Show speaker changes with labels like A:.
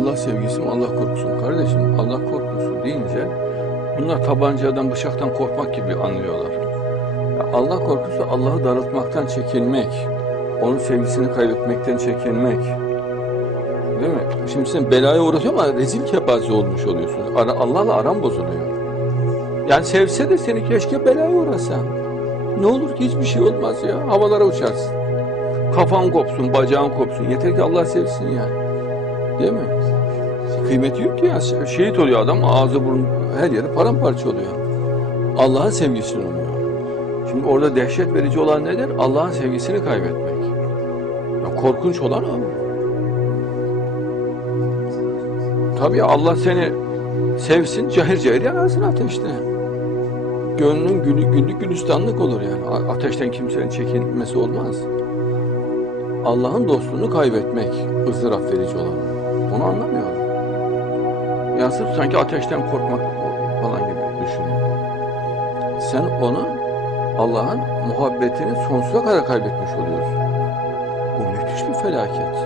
A: Allah sevgisi mi, Allah korkusu mu? Kardeşim Allah korkusu deyince bunlar tabancadan, bıçaktan korkmak gibi anlıyorlar. Ya Allah korkusu Allah'ı darıltmaktan çekinmek, onun sevgisini kaybetmekten çekinmek. Değil mi? Şimdi sen belaya uğratıyor ama rezil kepaze olmuş oluyorsun. Allah'la aran bozuluyor. Yani sevse de seni keşke belaya uğrasan. Ne olur ki hiçbir şey olmaz ya. Havalara uçarsın. Kafan kopsun, bacağın kopsun. Yeter ki Allah sevsin yani. Değil mi? Kıymeti yok ki ya. Şehit oluyor adam. Ağzı burun her yeri paramparça oluyor. Allah'ın sevgisini umuyor. Şimdi orada dehşet verici olan nedir? Allah'ın sevgisini kaybetmek. Ya korkunç olan o. Tabii Allah seni sevsin, cahil cahil yanarsın ateşte. Gönlün gülü, güllük gülistanlık olur yani. Ateşten kimsenin çekinmesi olmaz. Allah'ın dostluğunu kaybetmek ızdırap verici olan. Onu anlamıyorum. Ya sırf sanki ateşten korkmak falan gibi düşünüyor. Sen onu Allah'ın muhabbetini sonsuza kadar kaybetmiş oluyorsun. Bu müthiş bir felaket.